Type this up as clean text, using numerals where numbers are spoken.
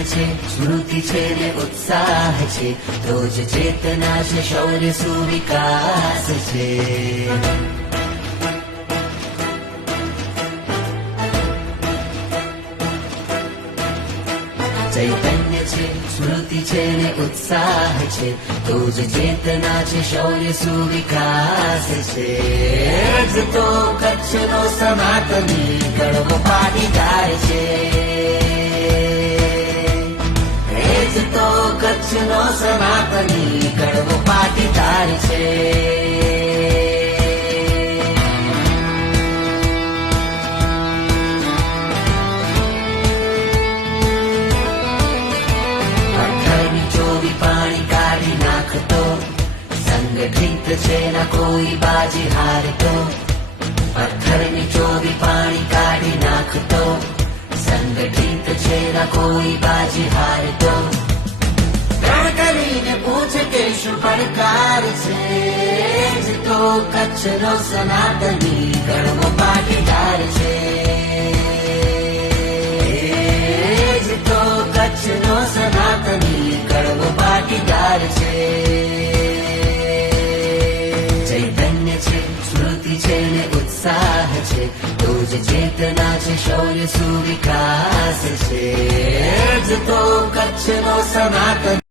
ચૈતન્ય છે, સ્મૃતિ છે ને ઉત્સાહ છે, તો જ ચેતના છે, શૌર્ય સુવિકાસ છે. ચૈતન્ય છે, સ્મૃતિ છે ને ઉત્સાહ છે, તો જ ચેતના છે, શૌર્ય સુવિકાસ છે. જ તો કચ્છનો સનાતની કડવો પાટીદાર છે. જ તો કચ્છનો સનાતની કડવો પાટીદાર છે. પાણી કાઢી નાખતો, સંગઠિત છે ના કોઈ બાજી હારતો. પથ્થરની ચોરી પાણી કાઢી નાખતો, સંગઠિત છે ના કોઈ બાજી હારતો. રણ કરીને પૂછે કે શું પડકાર છે, જ તો કચ્છનો સનાતની કડવો પાટીદાર છે. જ તો કચ્છનો સનાતની કડવો પાટીદાર છે. ચૈતન્ય છે, સ્મૃતિ છે ને ઉત્સાહ છે, તો જ ચેતના છે, શૌર્ય સુવિકાસ છે. જ તો કચ્છનો સનાતન